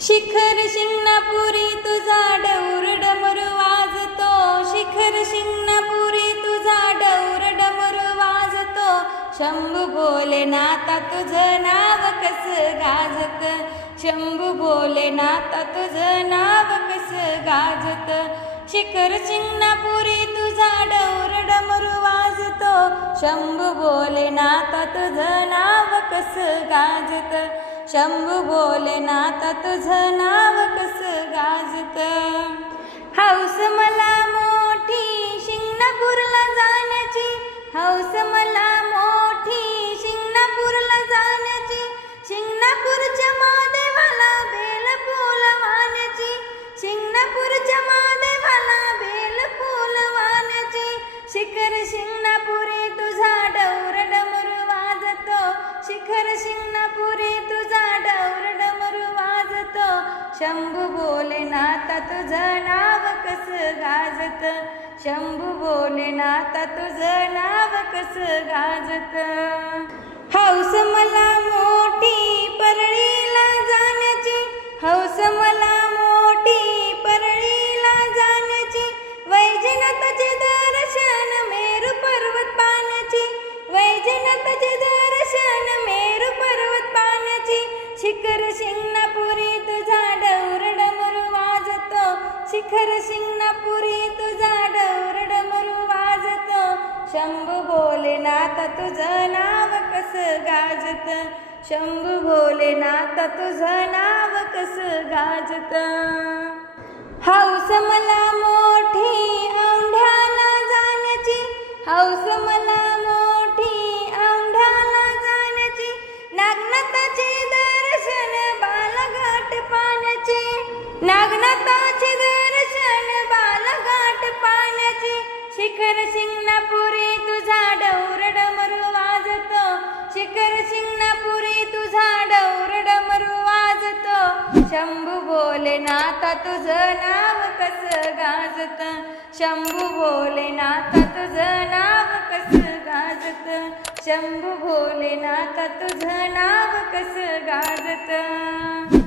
शिखर शिंगणापुरी तुझा डौर डमरू वाजतो. शिखर शिंगणापुरी तुझा डौर डमरू वाजतो. शंभू भोलेनाथा तुझं नाव कस गाजत? शंभू भोलेनाथा तुझं नाव कस गाजत? शिखर शिंगणापुरी तुझा डौर डमरू वाजतो. शंभू भोलेनाथा तुझं नाव कस गाजत? शंभू भोलेनाथा तुझं नाव कस गाजत? हौस मला मोठी शिंगणापूरला जाण्याची हौस मला मोठी शिंगणापूरला जाण्याची शिंगणापूरच्या महादेवाला बेल फुल वाहण्याची शिंगणापूरच्या महादेवाला बेल फुल वाहण्याची शिखर शिंग शिखर शिंगणापुरी तुझा डौर डमरू वाजतो. शंभू बोले नाता तुझं नाव कस गाजत? शंभू बोले नाता तुझं नाव कस गाजत? हौस मला मोठी परळीला जाण्याची हौस मला मोठी परळीला जाण्याची वैजनाथाचे दर्शन मेरू पर्वत पाण्याची वैजनाथाचे शिंगणापुरी तुझा डौर मरू वाजतो. शिखर शिंगणापुरी तुझा डौर मरू वाजतो. शंभू भोलेनाथ तुझं नाव कस गाजत? शंभू भोलेनाथ तुझं नाव कस गाजत? हौस मला मोठी औंढ्याला जाण्याची हौस मला नागनाथाचे दर्शन बालघाट पाण्याचे शिखर शिंगणापुरी तुझा डौर डमरू वाजतो. शिखर शिंगणापुरी तुझा डौर डमरू वाजतो. शंभू भोलेनाथा तुझं नाव कस गाजत? शंभू भोलेनाथा तुझं नाव कस गाजत? शंभू भोलेनाथा तुझं नाव कस गाजत?